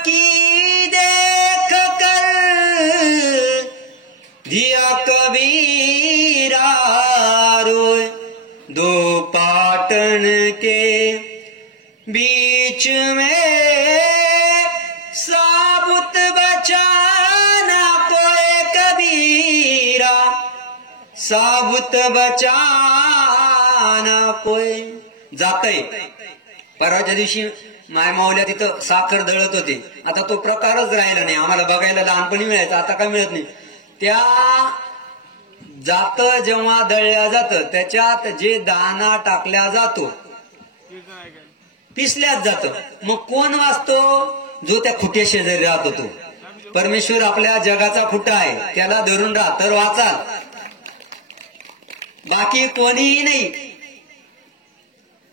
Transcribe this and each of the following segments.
की देख कर दिया कबीरा रोए, दो पाटन के बीच में साबुत बचाना कोई कबीरा, साबुत बचाना कोई. जातय. परवाच्या दिवशी माय माऊल्या तिथं साखर दळत होते. आता तो प्रकारच राहिला नाही. आम्हाला बघायला लहानपणी मिळायचा, आता काय मिळत नाही. त्या जात जेव्हा दळल्या जात त्याच्यात जे दाना टाकल्या जातो पिसल्याच जात. मग कोण वाचतो? जो त्या खुट्या शेजारी राहत होतो. परमेश्वर आपल्या जगाचा खुटा आहे, त्याला धरून राहा तर वाचाल, बाकी कोणीही नाही.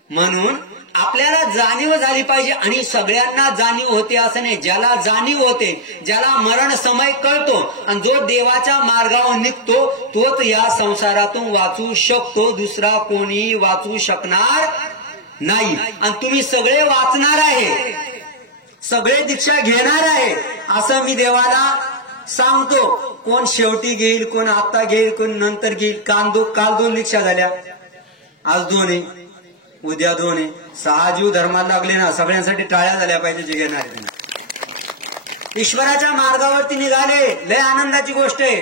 म्हणून आपल्याला जाणीव झाली पाहिजे. आणि सगळ्यांना जाणीव होते असं नाही. ज्याला जाणीव होते, ज्याला मरण समय कळतो आणि जो देवाच्या मार्गावर निघतो तोच या संसारातून वाचू शकतो. दुसरा कोणी वाचू शकणार नाही. आणि तुम्ही सगळे वाचणार आहे, सगळे दीक्षा घेणार आहे असं मी देवाला सांगतो. कोण शेवटी घेईल, कोण आता घेईल, कोण नंतर घेईल. काल 2 दीक्षा झाल्या, आज 2 आहे, उद्या 2 आहे. 6 जीव धर्माला लागले ना, सगळ्यांसाठी टाळ्या झाल्या पाहिजे जे घेणार आहे. ईश्वराच्या मार्गावरती निघाले, लय आनंदाची गोष्ट आहे.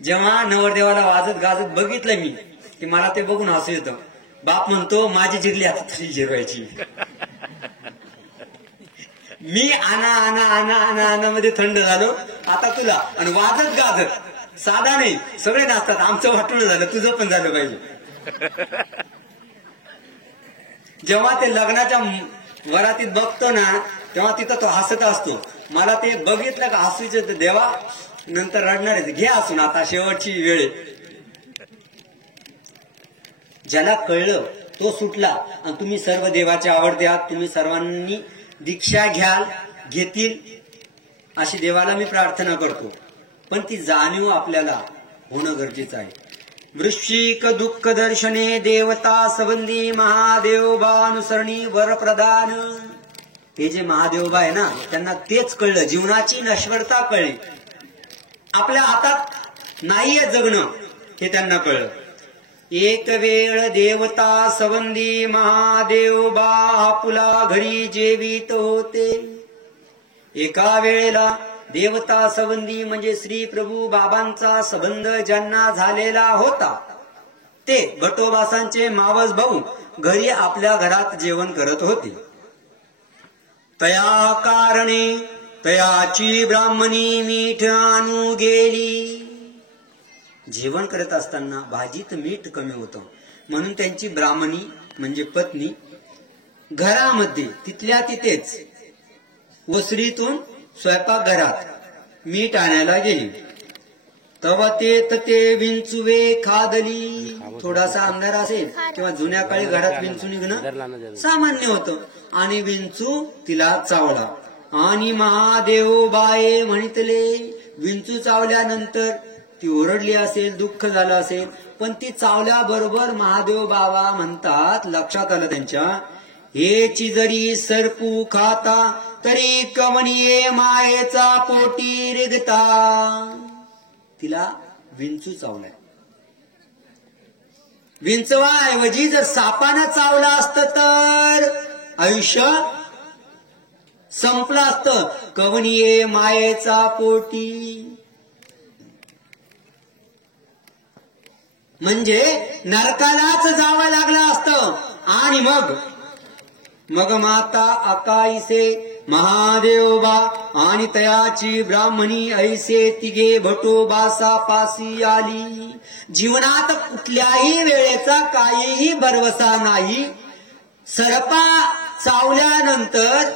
जेव्हा नवरदेवाला वाजत गाजत बघितलं मी की मला ते बघून हसू येतं. बाप म्हणतो माझी जिरली आता तरी जिरवायची. मी आना आना आना आना आना मध्ये थंड झालो, आता तुला. आणि वाजत गाजत साधा नाही, सगळे नाचतात. आमचं वाटणं झालं, तुझं पण झालं पाहिजे. जेव्हा ते लग्नाच्या वरातीत बघतो ना तेव्हा तिथं तो हसत असतो. मला ते बघितलं का हसूच देवा, नंतर रडणार आहे. घे हसून, आता शेवटची वेळ आहे. ज्याला कळलं तो सुटला. आणि तुम्ही सर्व देवाचे आवडते आहात, तुम्ही सर्वांनी दीक्षा घ्याल, घेतील अशी देवाला मी प्रार्थना करतो. पण ती जाणीव आपल्याला होणं गरजेचं आहे. वृश्चिक दुःख दर्शने देवता संबंधी महादेवबा अनुसरणी वर प्रदान. हे जे महादेवबा आहे ना त्यांना तेच कळलं, जीवनाची नश्वरता कळली. आपल्या हातात नाहीये जगणं हे त्यांना कळलं. एक वेळ देवता संबंधी महादेवबा आपुला घरी जेवित होते. एका वेळेला देवता संबंधी म्हणजे श्री प्रभू बाबांचा संबंध ज्यांना झालेला होता ते भटोबासांचे मावस भाऊ घरी आपल्या घरात जेवण करत होते. तया कारणे तयाची ब्राह्मणी मीठ आणू गेली. जेवण करत असताना भाजीत मीठ कमी होतं म्हणून त्यांची ब्राह्मणी म्हणजे पत्नी घरामध्ये तिथल्या तिथेच वसरीतून स्वयंपाकघरात मीठ आणायला गेली. तेव्हा ते विंचुवे खादली. थोडासा अंधार असेल किंवा जुन्या काळी घरात विंचू निघणं सामान्य होतं. आणि विंचू तिला चावला. आणि महादेव बाये म्हणितले. विंचू चावल्यानंतर ती ओरडली असेल, दुःख झालं असेल, पण ती चावल्याबरोबर महादेव बाबा म्हणतात, लक्षात आलं त्यांच्या, हेची जरी सरपू खाता तरी कवणीये मायेचा पोटी रिगता. तिला विंचू चावलाय. विंचवाऐवजी जर सापानं चावला असतं तर आयुष्य संपलं असतं. कवणीये मायेचा पोटी म्हणजे नरकालाच जावं लागलं असतं. आणि मग माता अकाईसे महादेवबा आणि तयाची ब्राह्मणी ऐसे तिघे भटोबासा पासी आली. जीवनात कुठल्याही वेळेचा काहीही भरवसा नाही. सरपा चावल्यानंतर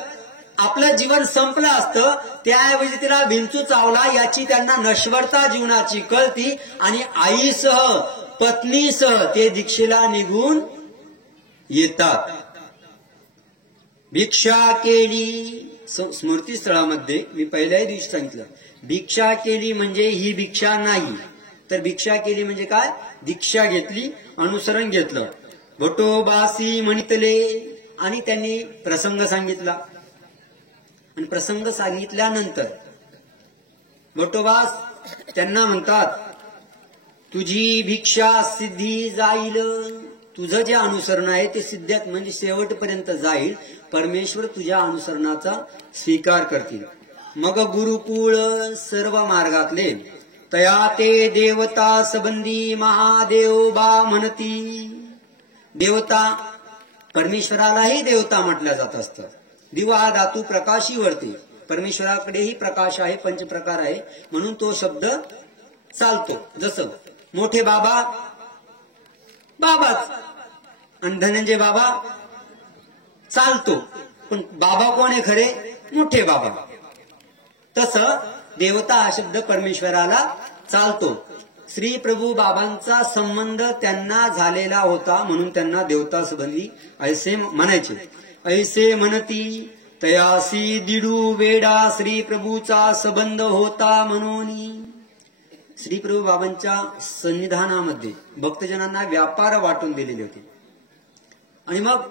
आपलं जीवन संपलं असतं, त्याऐवजी तिला विंचू चावला याची त्यांना नश्वरता जीवनाची कळती. आणि आईसह पत्नीसह ते दीक्षेला निघून येतात. भिक्षा केली. स्मृतीस्थळामध्ये मी पहिल्याही दिवशी सांगितलं, भिक्षा केली म्हणजे ही भिक्षा नाही, तर भिक्षा केली म्हणजे काय, दीक्षा घेतली, अनुसरण घेतलं. भटोबासी म्हणितले आणि त्यांनी प्रसंग सांगितला. आणि प्रसंग सांगितल्यानंतर बटोबास त्यांना म्हणतात, तुझी भिक्षा सिद्धी जाईल. तुझं जे अनुसरण आहे ते सिद्धात म्हणजे शेवटपर्यंत जाईल. परमेश्वर तुझ्या अनुसरणाचा स्वीकार करतील. मग गुरुकुळ सर्व मार्गातले तया ते देवता संबंधी महादेव बा म्हणती. देवता, परमेश्वरालाही देवता म्हटलं जात असतं. दिवा हा धातू प्रकाशी वरते. परमेश्वराकडेही प्रकाश आहे, पंचप्रकार आहे, म्हणून तो शब्द चालतो. जसं मोठे बाबा बाबाच, आणि धनंजय बाबा चालतो, पण बाबा कोण आहे खरे? मोठे बाबा. तसं देवता हा शब्द परमेश्वराला चालतो. श्री प्रभू बाबांचा संबंध त्यांना झालेला होता, म्हणून त्यांना देवता संबंधी ऐसे म्हणायचे. ऐसे म्हणती तयासी दिडू वेडा श्री प्रभूचा संबंध होता म्हणून. श्री प्रभू बाबांच्या सन्निधानामध्ये भक्तजनांना व्यापार वाटून दिलेले होते. आणि मग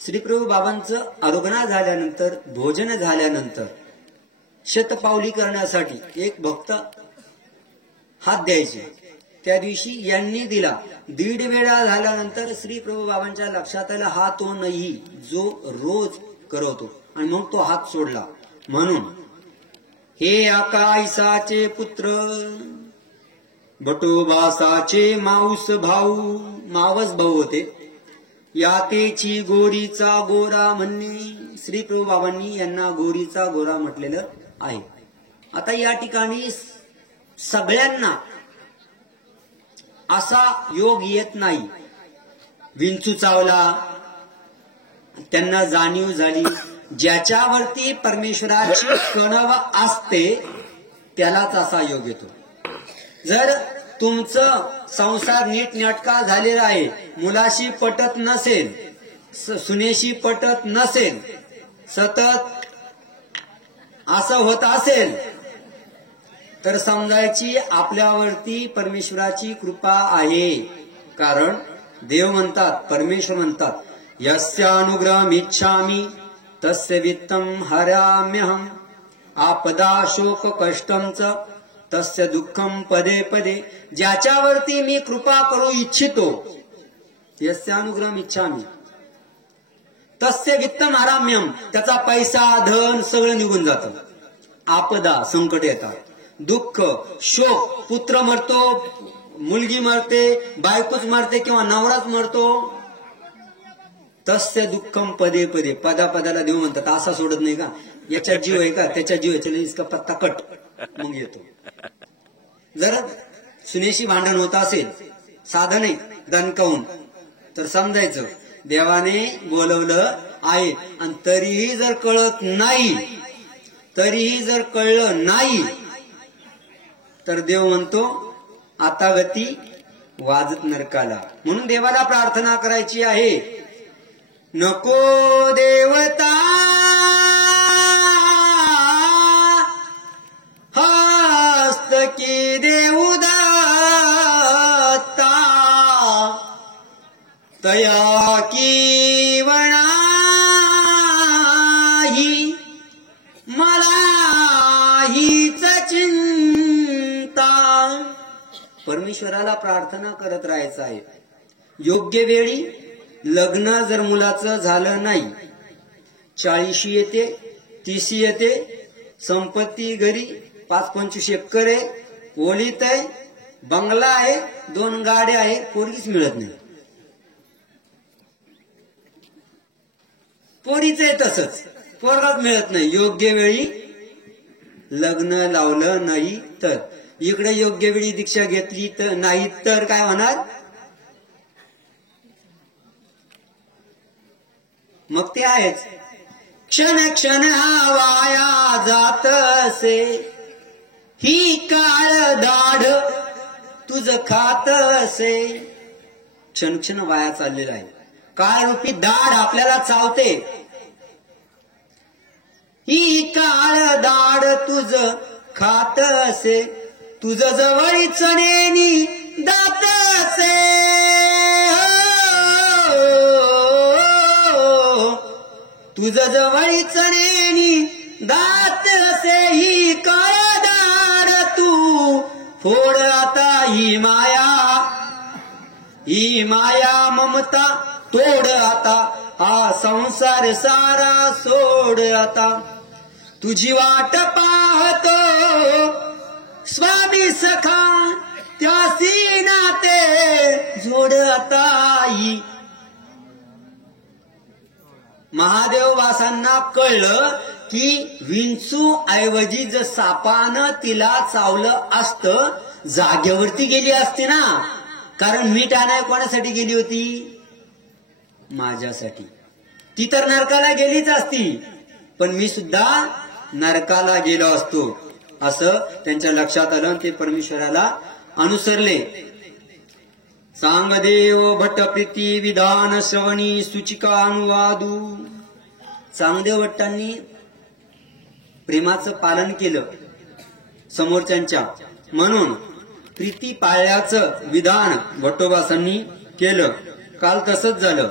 श्री प्रभू बाबांचं आरोग्य झाल्यानंतर, भोजन झाल्यानंतर शतपावली करण्यासाठी एक भक्त हात द्यायचे. त्या दिवशी यांनी दिला. 1.5 वेळा झाल्यानंतर श्री प्रभू बाबांच्या लक्षात आला, हा तो नाही जो रोज करवतो, आणि मग तो हात सोडला. म्हणून हे आकाईसाचे पुत्र, बटोबासाचे माऊस भाऊ, मावस भाऊ होते, यातेची गोरीचा गोरा म्हणणे. श्री प्रभू बाबांनी यांना गोरीचा गोरा म्हटलेलं आहे. आता या ठिकाणी सगळ्यांना असा योग येत नाही. विंचू चावला, त्यांना जाणीव झाली. ज्याच्यावरती परमेश्वराची कणव असते त्यालाच असा योग येतो. जर तुमचं संसार नीटनेटका झालेला आहे, मुलाशी पटत नसेल, सुनेशी पटत नसेल, सतत असं होत असेल, तर समजायची आपल्यावरती परमेश्वराची कृपा आहे. कारण देव म्हणतात, परमेश्वर म्हणतात, यस्यानुग्रहम् इच्छामि तस्य वित्तं हराम्यहम् आपदा शोक कष्टं च तस्य दुःखं पदे पदे. ज्याच्यावरती मी कृपा करू इच्छितो, यस्यानुग्रहम् इच्छामि तस्य वित्तं हराम्यहम्, त्याचा पैसा धन सगळं निघून जातं. आपदा, संकट येतात, दुःख शोक, पुत्र मरतो, मुलगी मरते, बायकोच मरते किंवा नवराच मरतो, तस्य दुःखम पदे पदे. पदापदाला देव म्हणतात. असा सोडत नाही का, याच्या जीव आहे का त्याच्या जीव आहे, इसका पत्ता कट, मग येतो. जर सुनेशी भांडण होत असेल, साधं नाही दणकावून, तर समजायचं देवाने बोलवलं आहे. आणि तरीही जर कळत नाही, तरीही जर कळलं नाही, तर देव म्हणतो आता गती वाजत नरकाला. म्हणून देवाला प्रार्थना करायची आहे, नको देवता हस्तकी देऊ दत्ता, तया की वणाही मला हीच चिंता. परमेश्वराला प्रार्थना करत राहायचं आहे. योग्य वेळी लग्न जर मुलाचं झालं नाही, 40 येते, 30 येते, संपत्ती घरी 5-25 एकर आहे, ओलीत आहे, बंगला आहे, 2 गाड्या आहे, पोरगीच मिळत नाही. पोरीच आहे तसंच, पोरगाच मिळत नाही. योग्य वेळी लग्न लावलं नाही तर, इकडे योग्य वेळी दीक्षा घेतली तर नाही तर काय होणार? मग ते आहेच. क्षण क्षण वाया जात असे, ही काळ दाढ तुझ खात असे. क्षण क्षण वाया चाललेला आहे. काळ रूपी दाढ आपल्याला चावते. ही काळ दाढ तुझ खात असे, तुझ जवळीच नेनी दात असे. तुझ जवळीच नेनी दात असेही काळदार तू फोड आता ही माया ममता तोड आता हा संसार सारा सोड आता तुझी वाट पाहतो स्वामी सखा त्यासी नाते जोड आता ही महादेव वासांना कळलं की विंचू ऐवजी जर सापानं तिला चावलं असतं जागेवरती गेली असती ना, कारण मीठ आणाय कोणासाठी गेली होती? माझ्यासाठी. ती तर नरकाला गेलीच असती, पण मी सुद्धा नरकाला गेलो असतो असं त्यांच्या लक्षात आलं. ते परमेश्वराला अनुसरले. चांगदेव भट्ट प्रीती विधान श्रवणी सूचिका अनुवादू. चांगदेव भट्टांनी प्रेमाचं पालन केलं समोरच्यांच्या, म्हणून प्रीती पाळल्याचं विधान भट्टोबासांनी केलं. काल तसंच झालं.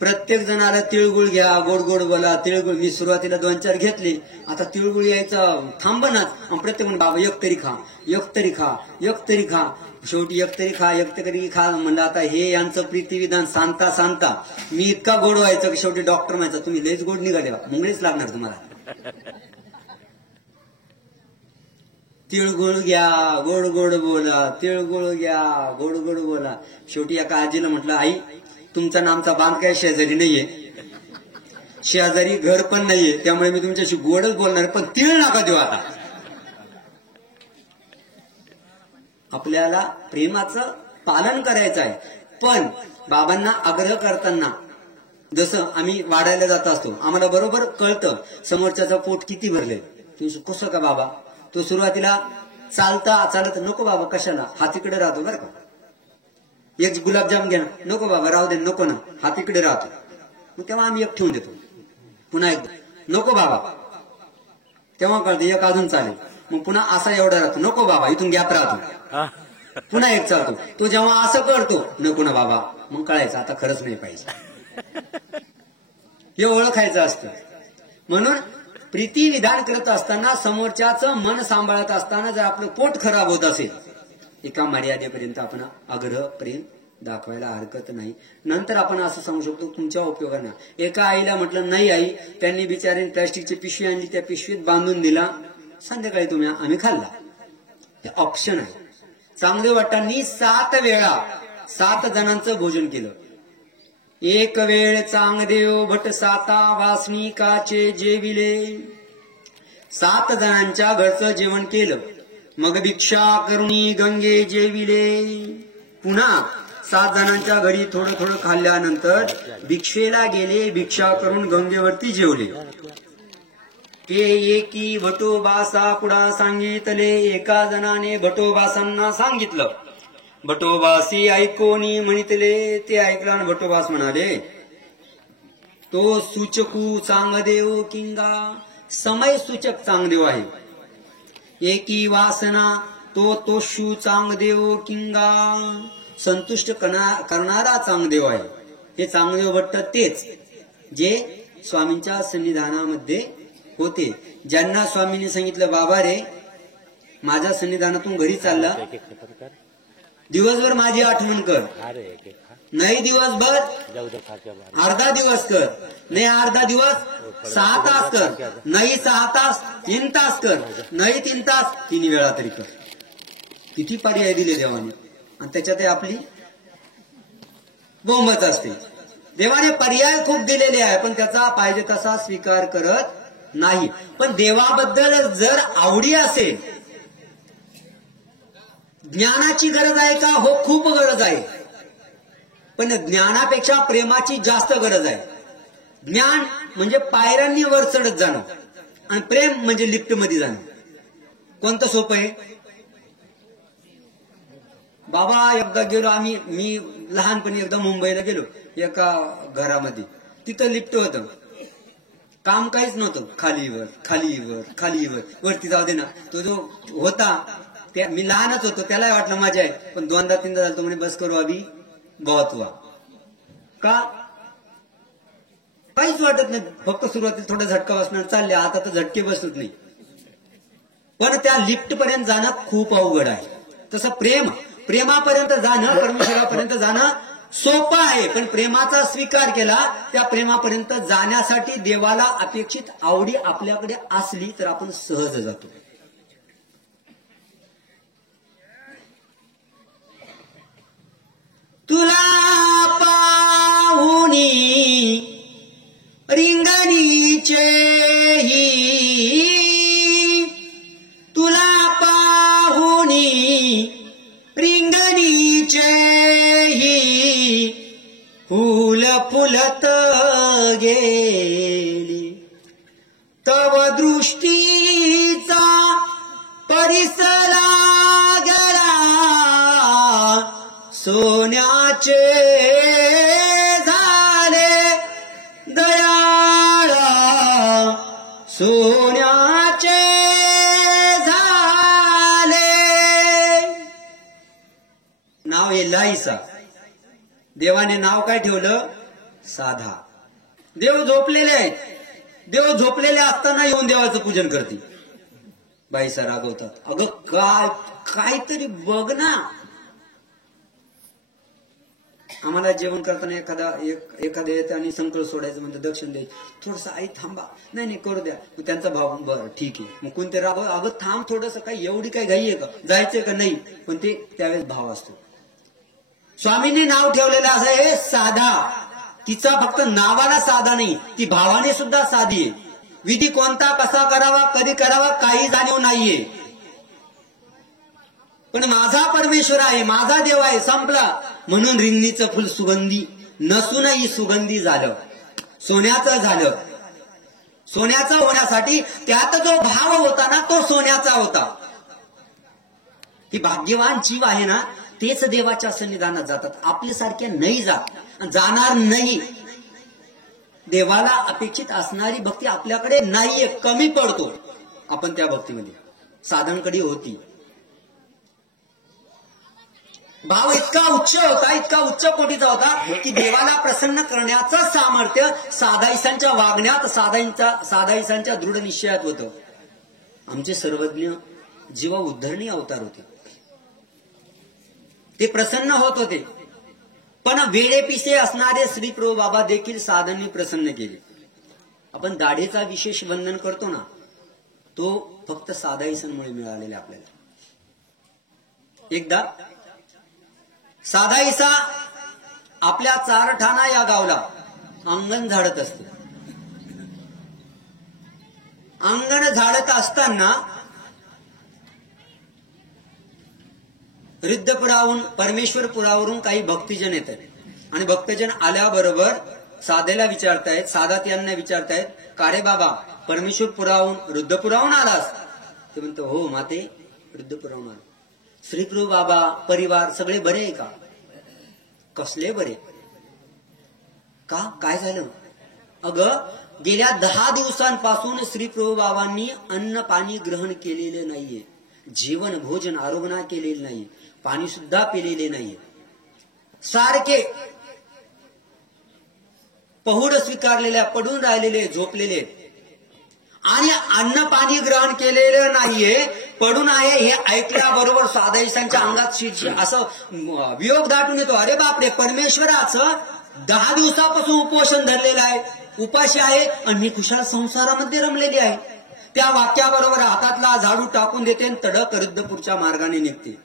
प्रत्येक जणाला तिळगुळ घ्या, गोड गोड बोला. तिळगुळ मी सुरुवातीला 2-4 घेतले, आता तिळगुळ यायचं थांबनाच. प्रत्येक म्हणून बाबा एक तरी खा, एक तरी खा, एक तरी खा. शेवटी एक तरी खा, एक तरी खा म्हणलं. आता हे यांचं प्रीतिविधान सांगता सांगता मी इतका गोड व्हायचं की शेवटी डॉक्टर म्हणायचं तुम्ही लयच गोड निघाले, मुंगळीच लागणार तुम्हाला. तिळगुळ घ्या, गोड गोड बोला. तिळगुळ घ्या, गोड गोड बोला. शेवटी एका आजीला म्हटलं, आई तुमचा ना आमचा बांध काय शेजारी नाहीये, शेजारी घर पण नाहीये, त्यामुळे मी तुमच्याशी गोडच बोलणार, पण तीळ नका देऊ. आता आपल्याला प्रेमाचं पालन करायचं आहे, पण बाबांना आग्रह करताना जसं आम्ही वाढायला जात असतो, आम्हाला बरोबर कळतं समोरच्याचं पोट किती भरले. कसं का बाबा? तो सुरुवातीला चालता चालत नको बाबा कशाला, हात इकडे राहतो बरं का. एक गुलाबजाम घ्या, नको बाबा राहू दे, नको ना, हात इकडे राहतो. मग तेव्हा आम्ही एक ठेवून देतो. पुन्हा एक नको बाबा, तेव्हा कळतं एक अजून चालेल. मग पुन्हा असा एवढा राहतो, नको बाबा इथून गॅप राहतो. पुन्हा एक चालतो. तो जेव्हा असं करतो नको ना बाबा, मग कळायचं आता खरंच नाही पाहिजे. हे ओळखायचं असतं. म्हणून प्रीती विधान करत असताना, समोरच्याचं मन सांभाळत असताना जर आपलं पोट खराब होत असेल, एका मर्यादेपर्यंत आपण आग्रह प्रेम दाखवायला हरकत नाही. नंतर आपण असं सांगू शकतो तुमच्या उपयोगानं. एका आईला म्हटलं नाही आई, त्यांनी बिचारीने प्लॅस्टिकची पिशवी आणली, त्या पिशवीत बांधून दिला, संध्याकाळी आम्ही खाल्ला. हे ऑप्शन आहे. चांगदेव भट्टांनी 7 वेळा 7 जणांचं भोजन केलं. एक वेळ चांगदेव भट 7 वासनिकाचे जेविले. 7 जणांच्या घरचं जेवण केलं. मग भिक्षा करुणी गंगे जेविले. पुन्हा 7 जणांच्या घरी थोडं थोडं खाल्ल्यानंतर भिक्षेला गेले. भिक्षा करून गंगेवरती जेवले. ते एकी भटोबासा पुढा सांगितले. एका जणाने भटोबासांना सांगितलं. भटोबासी ऐकोनी म्हणितले. ते ऐकलं आणि भटोबास म्हणाले, तो सूचकू चांगदेव किंगा. समय सूचक चांगदेव आहे. एकी वासना तो तोषू चांगदेव किंगा. संतुष्ट करणारा चांगदेव आहे. हे चांगदेव भट्ट तेच जे स्वामींच्या सन्निधानामध्ये होते, ज्यांना स्वामींनी सांगितलं बाबा रे माझ्या सन्निधानातून घरी चालला, दिवसभर माझी आठवण कर. नाही दिवसभर, अर्धा दिवस कर. नाही अर्धा दिवस 6 तास कर. नाही 6 तास 3 तास कर. नाही 3 तास 3 वेळा तरी कर. किती पर्याय दिले देवाने, आणि त्याच्यात आपली बोंबच असते. देवाने पर्याय खूप दिलेले आहे, पण त्याचा पाहिजे तसा स्वीकार करत नाही. पण देवाबद्दल जर आवडी असेल, ज्ञानाची गरज आहे का? हो, खूप गरज आहे. पण ज्ञानापेक्षा प्रेमाची जास्त गरज आहे. ज्ञान म्हणजे पायऱ्यांनी वर चढत जाणं, आणि प्रेम म्हणजे लिफ्ट मध्ये जाणं. कोणतं सोपं आहे? बाबा एकदा गेलो आम्ही, मी लहानपणी एकदा मुंबईला गेलो एका घरामध्ये. तिथं लिफ्ट होतं, काम काहीच नव्हतं. खालीवर खालीवर खालीवर, वरती जाऊ दे ना. तो जो होता त्या, मी लहानच होतो, त्यालाही वाटलं मजा आहे, पण 2दा 3दा झालं तो म्हणे बस करू अभि बहुत हुआ. का? काहीच वाटत नाही, फक्त सुरुवातीला थोडा झटका बसणार, चालले, आता तर झटके बसत नाही. पण त्या लिफ्ट पर्यंत जाणं खूप अवघड आहे. तसं प्रेमापर्यंत जाणं, परमेश्वरापर्यंत जाणं सोपं आहे. पण प्रेमाचा स्वीकार केला, त्या प्रेमापर्यंत जाण्यासाठी देवाला अपेक्षित आवडी आपल्याकडे असली तर आपण सहज जातो. तुला पाहुनी रिंगणीचे तुला पाहुनी रिंगणीचे फूल फुलत गेली, तव दृष्टीचा परिसला गेला, सोन्याचे झाले दयाळा, सोन्याचे झाले. नाव आहे लाईसा. देवाने नाव काय ठेवलं? साधा. देव झोपलेले आहेत. देव झोपलेले असताना येऊन देवाचं पूजन करते. बाईसा रागवतात, अगं काहीतरी बघ ना. आम्हाला जेवण करताना एखाद्या येते आणि संकल्प सोडायचं म्हणतं, दक्षिण द्यायचं, थोडस आई थांबा, नाही करू द्या. मग त्यांचा भाव, बरं ठीक आहे. मग कोणते राग, अगं थांब थोडस, काही एवढी काही घाई आहे का, जायचंय का नाही, पण ते त्यावेळेस भाव असतो. स्वामींनी नाव ठेवलेलं असं आहे साधा. तिचा फक्त नावाला साधा नाही, ती भावाने सुद्धा साधी आहे. विधी कोणता कसा करावा, कधी करावा, काही जाणीव नाहीये. पण माझा परमेश्वर आहे, माझा देव आहे, संपला. म्हणून रिंगणीचं फुल सुगंधी नसूनही सुगंधी झालं, सोन्याचं झालं. सोन्याचं होण्यासाठी त्यात जो भाव होता ना, तो सोन्याचा होता. ती भाग्यवान जीव आहे ना, तेच देवाच्या सन्निधानात जातात. आपल्यासारख्या नाही जात, जाणार नाही. देवाला अपेक्षित असणारी भक्ती आपल्याकडे नाहीये, कमी पडतो आपण त्या भक्तीमध्ये. साधनकडे होती. भाव इतका उच्च होता, इतका उच्च कोटीचा होता की देवाला प्रसन्न करण्याचं सामर्थ्य साधाईसांच्या वागण्यात, साधाईसांच्या दृढ निश्चयात होतं. आमचे सर्वज्ञ जीवा उद्धरणी अवतार होते. ते प्रसन्न होत होते. पण वेळेपिसे असणारे श्री प्रभू बाबा देखील साधनांनी प्रसन्न केले. आपण दाढेचा विशेष वंदन करतो ना, तो फक्त साधाईसांमुळे मिळालेला आपल्याला. एकदा साधाईसा आपल्या चारठाणा या गावला अंगण झाडत असते. अंगण झाडत असताना रिद्धपुरावरून, परमेश्वरपुरावरून काही भक्तिजन येत आहेत. आणि भक्तजन आल्याबरोबर साधेला विचारतायत, साधात यांना विचारतायत, का रे बाबा, परमेश्वरपुरावरून, रुद्धपुरावरून आलास? ते म्हणतो, हो माते, रुद्धपुरावरून आलो. श्रीप्रभू बाबा, परिवार सगळे बरे आहे का? कसले बरे? का, काय झालं? अगं गेल्या 10 दिवसांपासून श्रीप्रभू बाबांनी अन्न पाणी ग्रहण केलेले नाहीये, जीवन भोजन आरोग्य केलेले नाही, पाणी सुद्धा पिलेले नाहीये. सारखे पहुड स्वीकारलेल्या, पडून राहिलेले, झोपलेले, आणि अन्न पाणी ग्रहण केलेलं नाहीये, पडून आहे हे ऐकल्याबरोबर साधाईसांच्या अंगात असं वियोग दाटून येतो. अरे बापरे, परमेश्वराचं 10 दिवसापासून उपोषण धरलेलं आहे, उपाशी आहे, आणि मी कुशाल संसारामध्ये रमलेली आहे. त्या वाक्याबरोबर हातातला झाडू टाकून देते आणि तडक रिद्धपूरच्या मार्गाने निघते.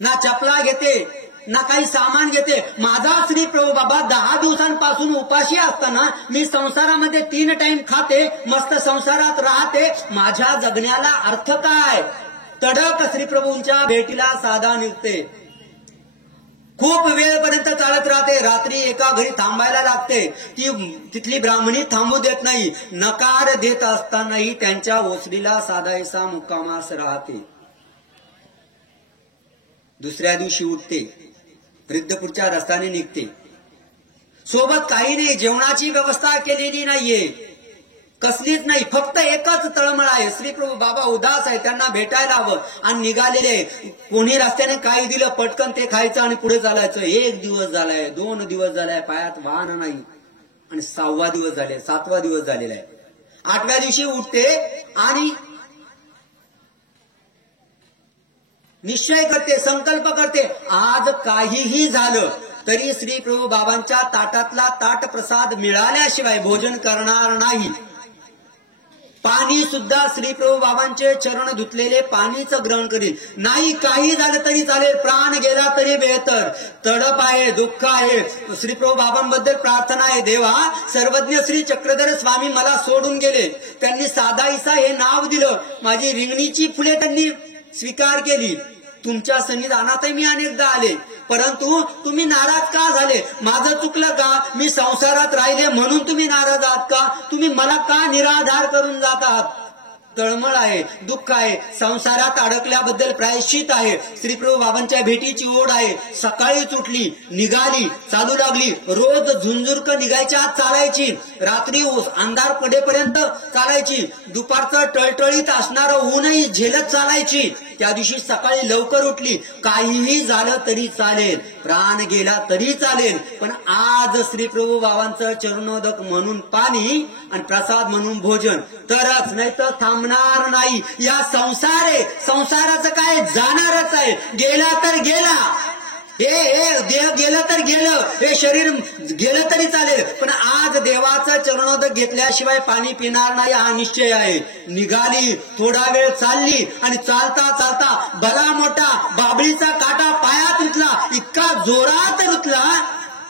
ना चपला घेते, ना काही सामान घेते. माझा श्री प्रभू बाबा 10 दिवसांपासून उपाशी असताना मी संसारामध्ये 3 टाइम खाते, मस्त संसारात राहते, माझ्या जगण्याला अर्थ काय? तडक श्री प्रभूंच्या भेटीला साधा निघते. खूप वेळपर्यंत चालत राहते. रात्री एका घरी थांबायला लागते. ती तिथली ब्राह्मणी थांबू देत नाही. नकार देत असतानाही त्यांच्या ओसरीला साधायचा मुक्कामास राहते. दुसऱ्या दिवशी उठते, रिद्धपूरच्या रस्त्याने निघते. सोबत काही नाही, जेवणाची व्यवस्था केलेली नाहीये, कसलीच नाही, फक्त एकच तळमळ आहे. श्रीप्रभू बाबा उदास आहे, त्यांना भेटायला हवं आणि निघालेले आहे. कोणी रस्त्याने काही दिलं पटकन ते खायचं आणि पुढे चालायचं. 1 दिवस झालाय, 2 दिवस झालाय, पायात वाहन नाही, आणि 6वा दिवस झाले, 7वा दिवस झालेला आहे. 8व्या दिवशी उठते आणि निश्चय करते, संकल्प करते, आज काहीही झालं तरी श्री प्रभू बाबांच्या ताटातला ताट प्रसाद मिळाल्याशिवाय भोजन करणार नाही. पाणी सुद्धा श्री प्रभू बाबांचे चरण धुतलेले पाणीच ग्रहण करील. नाही काही झालं तरी चालेल, प्राण गेला तरी बेहतर. तडप आहे, दुःख आहे, श्री प्रभू बाबांबद्दल प्रार्थना आहे. देवा, सर्वज्ञ श्री चक्रधर स्वामी मला सोडून गेले, त्यांनी साधाईसा हे नाव दिलं, माझी रिंगणीची फुले त्यांनी स्वीकार केली. तुमच्या सन्निधानातही मी अनेकदा आले, परंतु तुम्ही नाराज का झाले? माझं चुकलं का? मी संसारात राहिले म्हणून तुम्ही नाराज आहात का? तुम्ही मला का निराधार करून जातात? तळमळ आहे, दुःख आहे, संसारात अडकल्याबद्दल प्रायश्चित आहे. श्रीप्रभू बाबांच्या भेटीची ओढ आहे. सकाळीच उठली, निघाली, चालू लागली. रोज झुंझुरक निघायच्या आत चालायची, रात्री अंधार पडेपर्यंत चालायची, दुपारचं टळटळीत असणारं ऊनही झेलत चालायची. त्या दिवशी सकाळी लवकर उठली. काहीही झालं तरी चालेल, प्राण गेला तरी चालेल, पण आज श्रीप्रभू बाबांचं चरणोदक म्हणून पाणी आणि प्रसाद म्हणून भोजन, तरच, नाही तर थांबणार नाही. या संसार आहे, संसाराचं काय, जाणारच आहे. गेला तर गेला, हे देह गेलं तर गेलं, हे शरीर गेलं तरी चालेल, पण आज देवाचं चरणोदक घेतल्याशिवाय पाणी पिणार नाही हा निश्चय आहे. निघाली, थोडा वेळ चालली आणि चालता चालता भला मोठा बाबळीचा काटा पायात रुतला, इतका जोरात रुतला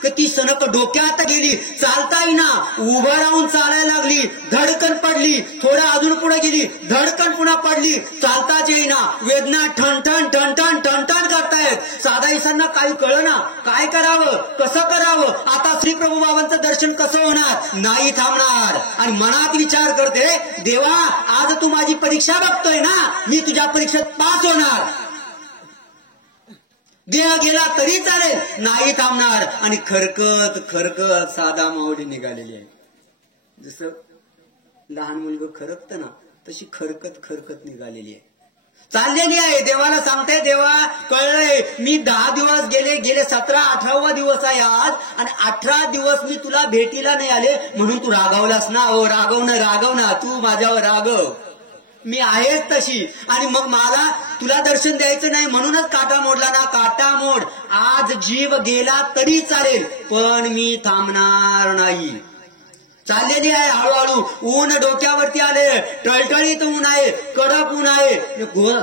की ती सनक डोक्यात गेली. चालता येईना, उभं राहून चालायला लागली, धडकन पडली. थोडा अजून पुढे गेली, धडकन पुन्हा पडली. चालताच येईना, वेदना ठणठण ठणठण ठणठण करतायत. साधाईसांना काही कळना, काय करावं, कसं करावं. आता श्रीप्रभू बाबांचं दर्शन कसं होणार? नाही थांबणार. आणि मनात विचार करते, देवा, आज तू माझी परीक्षा बघतोय ना, मी तुझ्या परीक्षेत पास होणार. देह गेला तरी चालेल, नाही थांबणार. आणि खरकत खरकत साधा माऊली निघालेली आहे. जसं लहान मुलगा खरकतं ना, तशी खरकत खरकत निघालेली आहे, चाललेली आहे. देवाला सांगते, देवा कळलंय, मी 10 दिवस गेले 17-18वा दिवस आहे आज, आणि 18 दिवस मी तुला भेटीला नाही आले म्हणून तू रागावलास ना. हो, रागव ना, तू माझ्यावर रागव, मी आहेच तशी. आणि मग मला तुला दर्शन द्यायचं नाही म्हणूनच काटा मोडला ना. काटा मोड, आज जीव गेला तरी चालेल, पण मी थांबणार नाही. चाललेली आहे हळूहळू. ऊन डोक्यावरती आले, टळटळीत ऊन आहे, कडक ऊन आहे,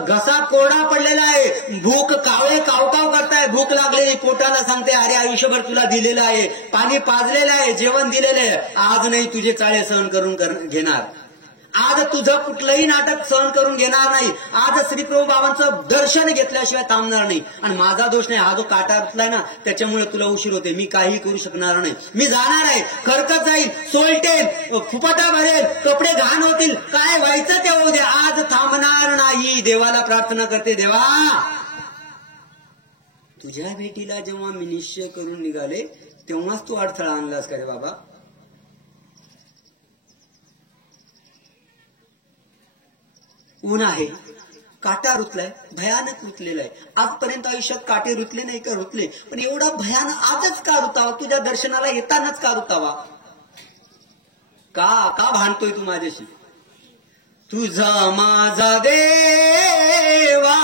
घसा कोरडा पडलेला आहे. भूक, कावळे कावकाव करताय, भूक लागलेली. पोटाला सांगते, अरे आयुष्यभर तुला दिलेलं आहे, पाणी पाजलेलं आहे, जेवण दिलेलं आहे, आज नाही तुझे चाळे सहन करून घेणार. आज तुझं कुठलंही नाटक सहन करून घेणार नाही. आज श्रीप्रभू बाबांचं दर्शन घेतल्याशिवाय थांबणार नाही. आणि माझा दोष नाही, हा जो काटा रुतलाय ना, त्याच्यामुळे तुला उशीर होते. मी काही करू शकणार नाही, मी जाणार आहे, खरकत जाईल, सोलटेल, फुपाटा भरेल, कपडे घाण होतील, काय व्हायचं ते होऊ दे, आज थांबणार नाही. देवाला प्रार्थना करते, देवा, तुझ्या भेटीला जेव्हा मी निश्चय करून निघाले तेव्हाच तू अडथळा आणलास का रे बाबा? ऊन आहे, काटा रुतलाय, भयानक रुतलेला आहे. आजपर्यंत आयुष्यात काटे रुतले नाही का? रुतले, पण एवढा भयानक आजच का रुतावा? तुझ्या दर्शनाला येतानाच का रुतावा? का भांडतोय तू माझ्याशी? तुझा माझा देवा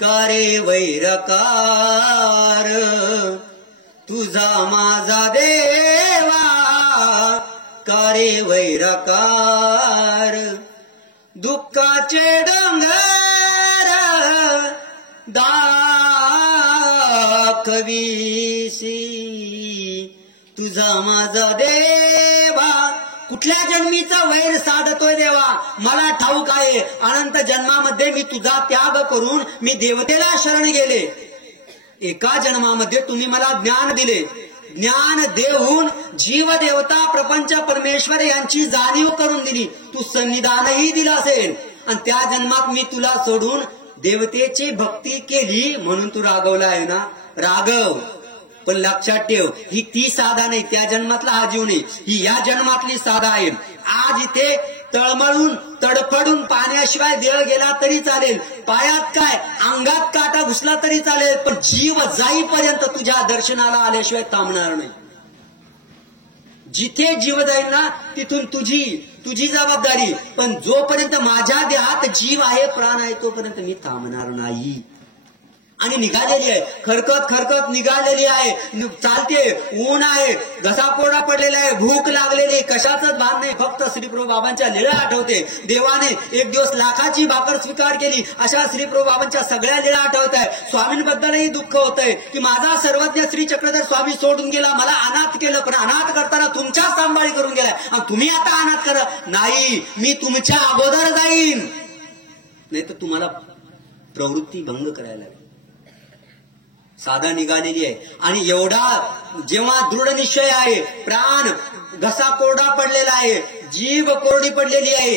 करे वैरकार, तुझा माझा देवा करे वैरकार, दुःखाचे डोंगर दाखवीसी, तुझा माझा देवा. कुठल्या जन्मीचा वैर साधतोय देवा मला ठाऊक आहे. अनंत जन्मामध्ये मी तुझा त्याग करून मी देवतेला शरण गेले. एका जन्मामध्ये तुम्ही मला ज्ञान दिले, ज्ञान देऊन जीव देवता प्रपंच परमेश्वर यांची जाणीव करून दिली. तू सन्निधानही दिलं असेल, आणि त्या जन्मात मी तुला सोडून देवतेची भक्ती केली म्हणून तू रागवला आहे ना. रागव, पण लक्षात ठेव, ही ती साधा नाही, त्या जन्मातला हा जीव नाही, ही या जन्मातली साधा आहे. आज इथे तळमळून तडफडून पाण्याशिवाय देह गेला तरी चालेल, पायात काय अंगात काटा घुसला तरी चालेल, पण जीव जाईपर्यंत तुझ्या दर्शनाला आल्याशिवाय थांबणार नाही. जिथे जीव जाईल ना तिथून तुझी जबाबदारी, पण जोपर्यंत माझ्या देहात जीव आहे, प्राण आहे, तोपर्यंत मी थांबणार नाही. आणि निघालेली आहे, खरकत निघालेली आहे, चालते, ऊन आहे, घसापोडा पडलेला आहे, भूक लागलेली, कशाचंच भान नाही, फक्त श्रीप्रभू बाबांच्या लीळा आठवते. देवाने एक दिवस लाखाची भाकर स्वीकार केली, अशा श्रीप्रभू बाबांच्या सगळ्या लीळा आठवत आहे. स्वामींबद्दलही दुःख होत आहे की माझा सर्वज्ञ श्री चक्रधर स्वामी सोडून गेला, मला अनाथ केलं, पण अनाथ करताना तुमच्या सांभाळी करून गेलाय, आणि तुम्ही आता अनाथ करा. नाही, मी तुमच्या अगोदर जाईन, नाही तर तुम्हाला प्रवृत्ती भंग करायला लागेल. साधा निघालेली आहे. आणि एवढा जेव्हा दृढ निश्चय आहे, प्राण घसा कोरडा पडलेला आहे, जीभ कोरडी पडलेली आहे,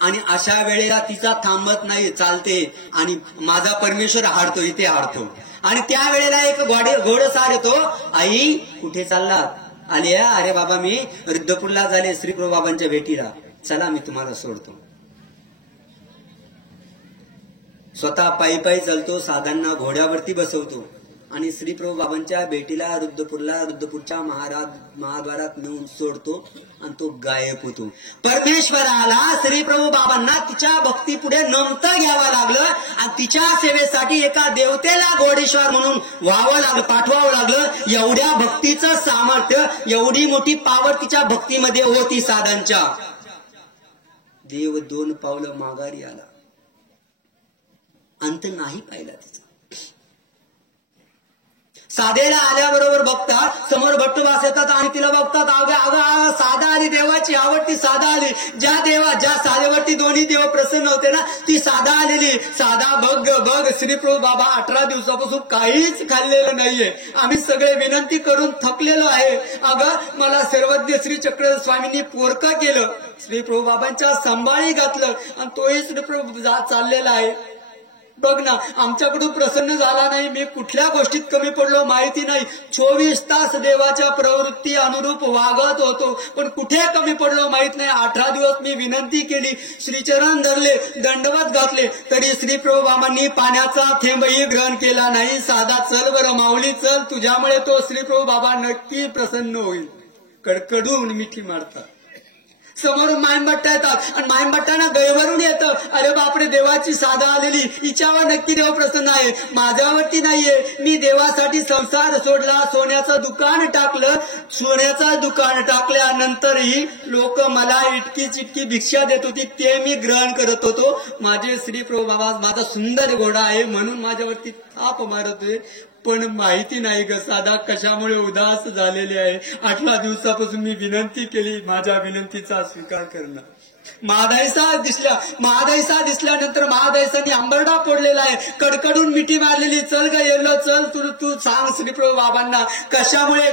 आणि अशा वेळेला तिचा थांबत नाही, चालते, आणि माझा परमेश्वर हाडतो, इथे हाडतो. आणि त्या वेळेला एक घोडसार येतो, आई कुठे चाललात? आले, अरे बाबा मी रुद्रपूरला झाले श्रीप्रभू बाबांच्या भेटीला, चला मी तुम्हाला सोडतो. स्वतः पायी पायी चालतो, साधांना घोड्यावरती बसवतो, आणि श्रीप्रभू बाबांच्या भेटीला रुद्रपूरच्या महाद्वारात नेऊन सोडतो, आणि तो गायब होतो. परमेश्वराला श्रीप्रभू बाबांना तिच्या भक्ती पुढे नमतं घ्यावं लागलं, आणि तिच्या सेवेसाठी एका देवतेला घोडेश्वर म्हणून पाठवावं लागलं. एवढ्या भक्तीचं सामर्थ्य, एवढी मोठी पावर तिच्या भक्तीमध्ये होती साधांच्या. देव 2 पावलं माघारी आला, अंत नाही पाहिला तिचा. साधेला आल्याबरोबर बघतात, समोर भट्टुबास येतात आणि तिला बघतात, अगं साधा आली, देवाची आवडती साधा आली. ज्या साधेवरती दोन्ही देव प्रसन्न होते ना, ती साधा आलेली. साधा बघ श्रीप्रभू बाबा 18 दिवसापासून काहीच खाल्लेलं नाहीये, आम्ही सगळे विनंती करून थकलेलो आहे. अगं मला सर्वज्ञ श्री चक्रधर स्वामींनी पोरकं केलं, श्रीप्रभू बाबांच्या संभाळी घातलं, आणि तोही श्रीप्रभू चाललेला आहे. बघ ना, आमच्याकडून प्रसन्न झाला नाही, मी कुठल्या गोष्टीत कमी पडलो माहिती नाही. 24 तास देवाच्या प्रवृत्ती अनुरूप वागत होतो, पण कुठे कमी पडलो माहित नाही. 18 दिवस मी विनंती केली, श्रीचरण धरले, दंडवत घातले, तरी श्रीप्रभू बाबांनी पाण्याचा थेंबही ग्रहण केला नाही. साधा चल बरं माऊली चल, तुझ्यामुळे तो श्रीप्रभू बाबा नक्की प्रसन्न होईल. कडकडून मिठी मारतात. समोरून मायंबट्टा येतात, आणि मायंबट्टाना गैवरून येतं, अरे बापरे देवाची साधा आलेली, हिच्यावर नक्की देव प्रसन्न आहे, माझ्यावरती नाहीये. मी देवासाठी संसार सोडला, सोन्याचं दुकान टाकल्यानंतरही लोक मला इतकी चिटकी भिक्षा देत होती, ते मी ग्रहण करत होतो. माझे श्रीप्रभू बाबा माझा सुंदर घोडा आहे म्हणून माझ्यावरती थाप मारत होते, पण माहिती नाही ग साधा कशामुळे उदास झालेले आहे. 18 दिवसापासून मी विनंती केली, माझ्या विनंतीचा स्वीकार करणं. महादायसा दिसल्यानंतर महादायसांनी अंबरडा फोडलेला आहे, कडकडून मिठी मारलेली. चल ग येलो चल, तू सांग श्रीप्रभू बाबांना कशामुळे.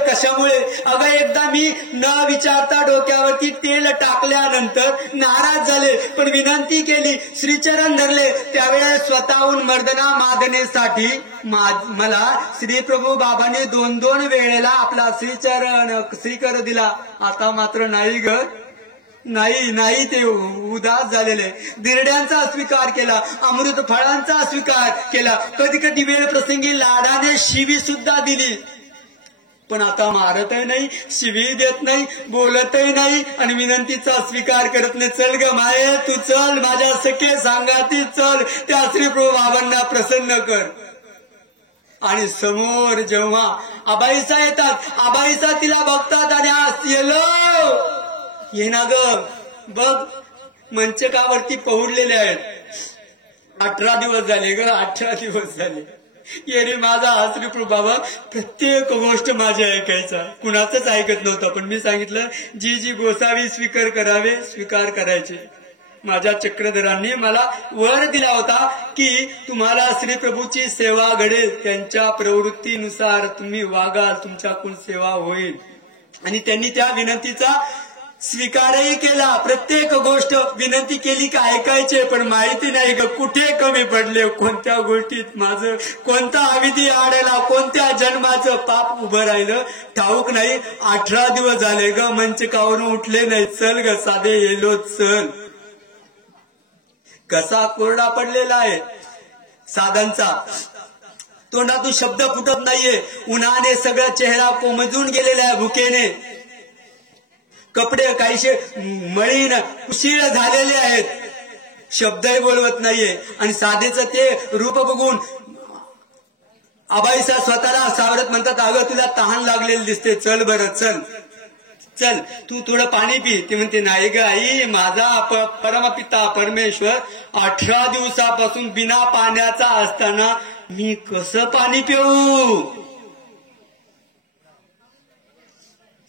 अगं एकदा मी न विचारता डोक्यावरती तेल टाकल्यानंतर नाराज झाले, पण विनंती केली, श्रीचरण धरले, त्यावेळेस स्वतःहून मर्दना मादनेसाठी मला श्रीप्रभू बाबांनी 2-2 वेळेला आपला श्रीकर दिला. आता मात्र नाही ग, नाही, ते उदास झालेले. दिरड्यांचा स्वीकार केला, अमृत फळांचा स्वीकार केला, कधी वेळ प्रसंगी लाडाने शिवी सुद्धा दिली, पण आता मारतही नाही, शिवी देत नाही, बोलतही नाही, आणि विनंतीचा स्वीकार करत नाही. चल ग माये तू चल, माझ्या सखे सांगाती चल, त्या श्रीप्रभू बाबांना प्रसन्न कर. आणि समोर जेव्हा आबाईसा येतात, आबाईसा तिला बघतात, आणि ये ना ग बघ, मंचकावरती पहुडलेले आहेत. 18 दिवस झाले ग, 18 दिवस झाले. ये रे माझा हा श्रीप्रभू बाबा प्रत्येक गोष्ट माझी ऐकायचा, कुणाचंच ऐकत नव्हतं, पण मी सांगितलं जी गोसावी स्वीकार करायचे. माझ्या चक्रधरांनी मला वर दिला होता की तुम्हाला श्रीप्रभूची सेवा घडेल, त्यांच्या प्रवृत्तीनुसार तुम्ही वागाल, तुमच्याकडून सेवा होईल. आणि त्यांनी त्या विनंतीचा स्वीकारही केला, प्रत्येक गोष्ट विनंती केली का ऐकायचे, पण माहिती नाही का कुठे कमी पडले, कोणत्या गोष्टीत माझं कोणता अविधी आडला, कोणत्या जन्माचं पाप उभं राहिलं ठाऊक नाही. 18 दिवस झाले ग मंचकावरून उठले नाही. चल ग साधे येलो चल. कसा कोरडा पडलेला आहे साधांचा, तोंडातून शब्द फुटत नाहीये. उन्हाने सगळा चेहरा कोमजून गेलेला आहे, भुकेने. कपडे काहीशे मळीन उशीळ झालेले आहेत, शब्दही बोलवत नाहीये. आणि साधेचं ते रूप बघून आबाईसा स्वतःला सावरत म्हणतात, अगं तुला तहान लागलेली दिसते, चल बरं चल चल तू थोडं पाणी पी. ती म्हणते, नाही ग आई, माझा परमपिता परमेश्वर 18 दिवसापासून बिना पाण्याचा असताना मी कसं पाणी पिऊ.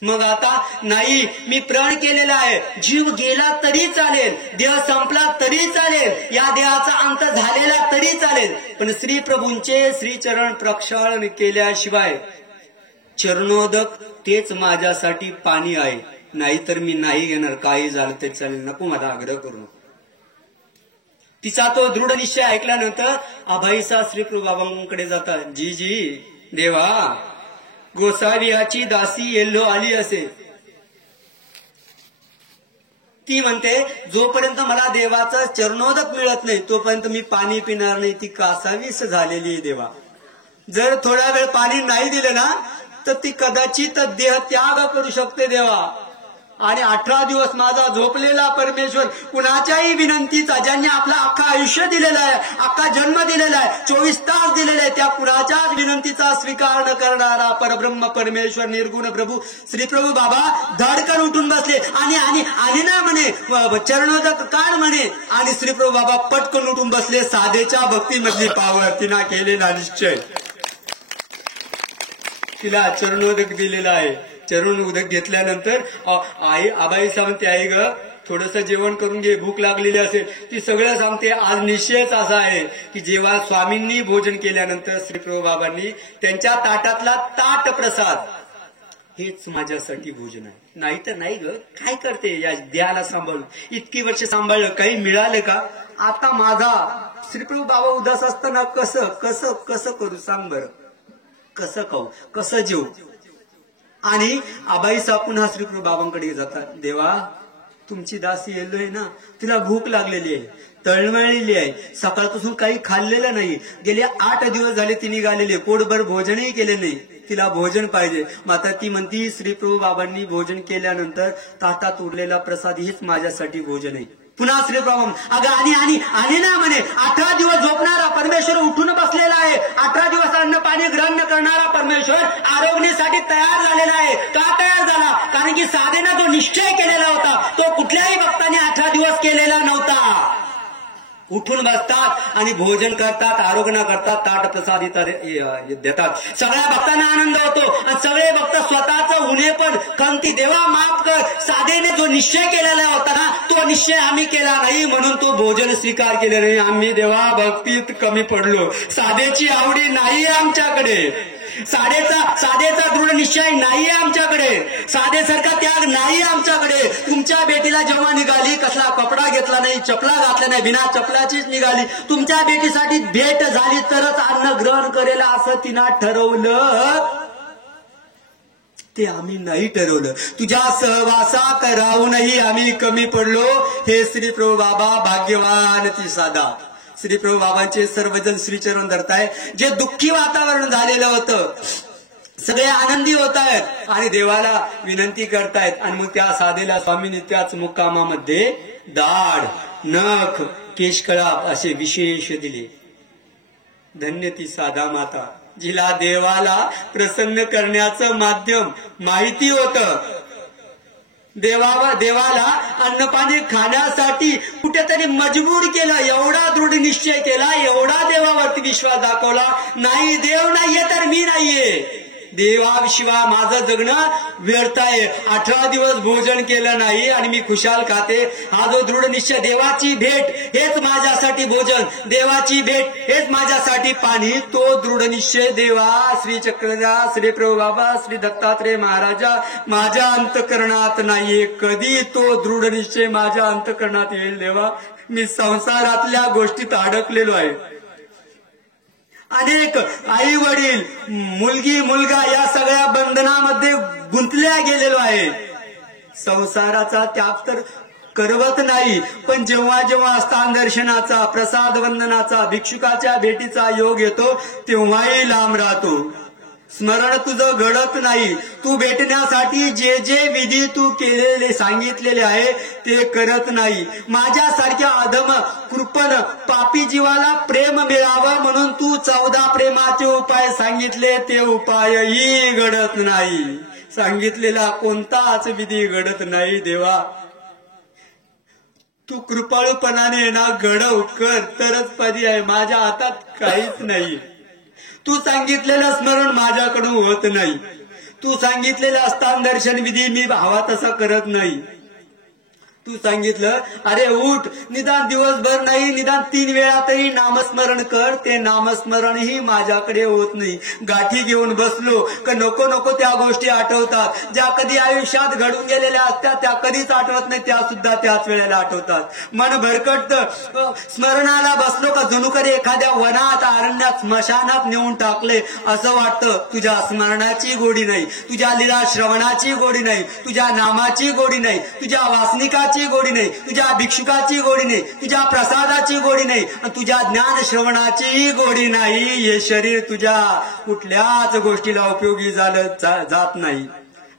मग आता नाही, मी प्रण केलेला आहे, जीव गेला तरी चालेल, देह संपला तरी चालेल, या देहाचा अंत झालेला तरी चालेल, पण श्री प्रभूंचे श्रीचरण प्रक्षालन केल्याशिवाय चरणोदक तेच माझ्यासाठी पाणी आहे. नाहीतर मी नाही घेणार, काही झालं ते चालेल, नको मला आग्रह करू नको. तिचा तो दृढ निश्चय ऐकल्यानंतर आभाईसा श्रीप्रभू बाबांकडे जातात. जी जी देवा, गोसावियाची दासी येल्लो आली असेल. ती म्हणते, जोपर्यंत मला देवाचं चरणोदक मिळत नाही तोपर्यंत मी पाणी पिणार नाही. ती कासावीस झालेली देवा. जर थोडा वेळ पाणी नाही दिलं ना तर ती कदाचित देह त्याग करू शकते देवा. आणि 18 दिवस माझा झोपलेला परमेश्वर कुणाच्याही विनंतीचा, ज्यांनी आपलं अख्खा आयुष्य दिलेलं आहे, अख्खा जन्म दिलेला आहे, 24 तास दिलेले आहे, त्या कुणाच्याच विनंतीचा स्वीकार न करणारा परब्रह्म परमेश्वर निर्गुण प्रभू श्रीप्रभू बाबा धडकन उठून बसले आणि ना म्हणे चरणोदक काढ म्हणे. आणि श्रीप्रभू बाबा पटकन उठून बसले. साधेच्या भक्तीमधली पावर, तिना केलेला निश्चय, तिला चरणोदक दिलेला आहे. चरण उदक घेतल्यानंतर आई आबाई सांगते, आई ग थोडस जेवण करून घे, भूक लागलेली असेल. ती सगळं सांगते. आज निश्चयच असा आहे की जेव्हा स्वामींनी भोजन केल्यानंतर श्रीप्रभू बाबांनी त्यांच्या ताटातला ताट प्रसाद, हेच माझ्यासाठी भोजन आहे. नाही तर नाही ग, काय करते या देहाला सांभाळून, इतकी वर्ष सांभाळलं, काही मिळालं का. आता माझा श्रीप्रभू बाबा उदास असताना कसं कसं कसं करू सांग बरं, कसं खाऊ, कसं जेवू. आणि आबाईसा पुन्हा श्रीप्रभू बाबांकडे जातात. देवा, तुमची दासी येलोय ना, तिला भूक लागलेली आहे, तळमळलेली आहे, सकाळपासून काही खाल्लेलं नाही, गेले 8 दिवस झाले ती निघालेली, पोटभर भोजनही केले नाही, तिला भोजन पाहिजे. मात्र ती म्हणती, श्रीप्रभू बाबांनी भोजन केल्यानंतर ताटात उरलेला प्रसाद हेच माझ्यासाठी भोजन आहे. पुन्हा श्रीप्रभू, अगं आणि ना म्हणे, 18 दिवस झोपणारा परमेश्वर उठून बसलेला आहे, 18 दिवस अन्न पाणी ग्रहण करणारा परमेश्वर आरोग्यासाठी तयार झालेला आहे. का तयार झाला? कारण की साधेनं जो निश्चय केलेला होता तो कुठल्याही भक्ताने 18 दिवस केलेला नव्हता. उठून बसतात आणि भोजन करतात, आरोग्य करतात, ताट प्रसाद देतात. सगळ्या भक्तांना आनंद होतो आणि सगळे भक्त स्वतःच उणे पण खंती, देवा माफ कर, साधेने जो निश्चय केलेला होता ना तो निश्चय आम्ही केला नाही म्हणून तो भोजन स्वीकार केले नाही. आम्ही देवा भक्तीत कमी पडलो, साधेची आवडी नाही आमच्याकडे, साधेचा दृढ निश्चय नाही आमच्याकडे, साधेसारखा त्याग नाही आमच्याकडे. तुमच्या बेटीला जेव्हा निघाली, कसला कपडा घेतला नाही, चपला घातला नाही, बिना चपलाचीच निघाली. तुमच्या बेटीसाठी भेट झाली तरच अन्न ग्रहण करेल असं तिनं ठरवलं, ते आम्ही नाही ठरवलं. तुझ्या सहवासात राहूनही आम्ही कमी पडलो. हे श्रीप्रभू बाबा भाग्यवान ती साधा. श्रीप्रभू बाबांचे सर्वजण श्रीचरण धरताय. जे दुःखी वातावरण झालेलं होतं, सगळे आनंदी होत आहेत आणि देवाला विनंती करतायत. आणि मग त्या साधेला स्वामींनी त्याच मुक्कामामध्ये दाढ, नख, केशकळाप असे विशेष दिले. धन्य ती साधा माता, जिला देवाला प्रसन्न करण्याचं माध्यम माहिती होतं. देवाला अन्नपाणी खाण्यासाठी कुठेतरी मजबूर केलं, एवढा दृढ निश्चय केला, एवढा देवावरती विश्वास दाखवला. नाही, देव नाहीये तर मी नाहीये, देवाशिवाय माझं जगणं व्यर्थ आहे. 18 दिवस भोजन केलं नाही आणि मी खुशाल खाते. हा जो दृढ निश्चय, देवाची भेट हेच माझ्यासाठी भोजन, देवाची भेट हेच माझ्यासाठी पाणी, तो दृढ निश्चय देवा श्री चक्रधरा, श्री प्रभू बाबा, श्री दत्तात्रय महाराजा माझ्या अंतकरणात नाहीये. कधी तो दृढ निश्चय माझ्या अंतकरणात येईल देवा? मी संसारातल्या गोष्टीत अडकलेलो आहे. अनेक आई वडील, मुलगी मुलगा या सगळ्या बंधनामध्ये गुंतल्या गेलेलो आहे. संसाराचा त्याग तर करवत नाही, पण जेव्हा जेव्हा स्थान दर्शनाचा, प्रसाद वंदनाचा, भिक्षुकाच्या भेटीचा योग येतो तेव्हाही लांब राहतो. स्मरण तुझं घडत नाही. तू भेटण्यासाठी जे जे विधी तू केलेले सांगितलेले आहे ते करत नाही. माझ्यासारख्या अधम कृपण पापी जीवाला प्रेम मिळावं म्हणून तू 14 प्रेमाचे उपाय सांगितले, ते उपायही घडत नाही. सांगितलेला कोणताच विधी घडत नाही देवा. तू कृपाळूपणाने ना घडव कर तरच पर्याय आहे. माझ्या हातात काहीच नाही. तू सांगितलेलं स्मरण माझ्याकडून होत नाही. तू सांगितलेलं स्थान दर्शन विधी मी हवा तसा करत नाही. तू सांगितलं अरे उठ, निदान दिवसभर नाही, निदान 3 वेळा तरी नामस्मरण कर, ते नामस्मरणही माझ्याकडे होत नाही. गाठी घेऊन बसलो का नको नको त्या गोष्टी आठवतात, ज्या कधी आयुष्यात घडून गेलेल्या असतात त्या कधीच आठवत नाही, त्या सुद्धा त्याच वेळेला आठवतात. मन भरकटतं. स्मरणाला बसलो का जणू कधी एखाद्या वनात, अरण्यात, स्मशानात नेऊन टाकले असं वाटतं. तुझ्या स्मरणाची गोडी नाही, तुझ्या लीला श्रवणाची गोडी नाही, तुझ्या नामाची गोडी नाही, तुझ्या वासनिकाची गोडी नाही, तुझ्या भिक्षुकाची गोडी नाही, तुझ्या प्रसादाची गोडी नाही, तुझ्या ज्ञान श्रवणाची गोडी नाही. हे शरीर तुझ्या कुठल्याच गोष्टीला उपयोगी जात नाही.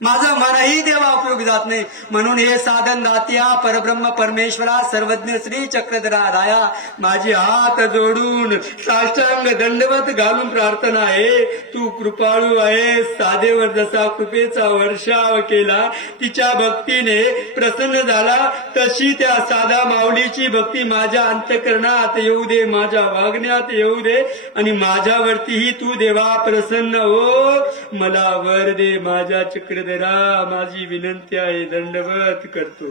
माझं मनही देवा उपयोग जात नाही. म्हणून हे साधन दात्या परब्रह्म परमेश्वरा सर्वज्ञ श्री चक्रधरा राया माझी हात जोडून साष्टांग दंडवत घालून प्रार्थना आहे. तू कृपाळू आहे. साधेवर जसा कृपेचा वर्षाव केला, तिच्या भक्तीने प्रसन्न झाला, तशी त्या साधा माऊलीची भक्ती माझ्या अंतकरणात येऊ दे, माझ्या वागण्यात येऊ दे आणि माझ्यावरतीही तू देवा प्रसन्न हो. मला वर दे माझ्या चक्र माझी विनंती आहे. दंडवत करतो.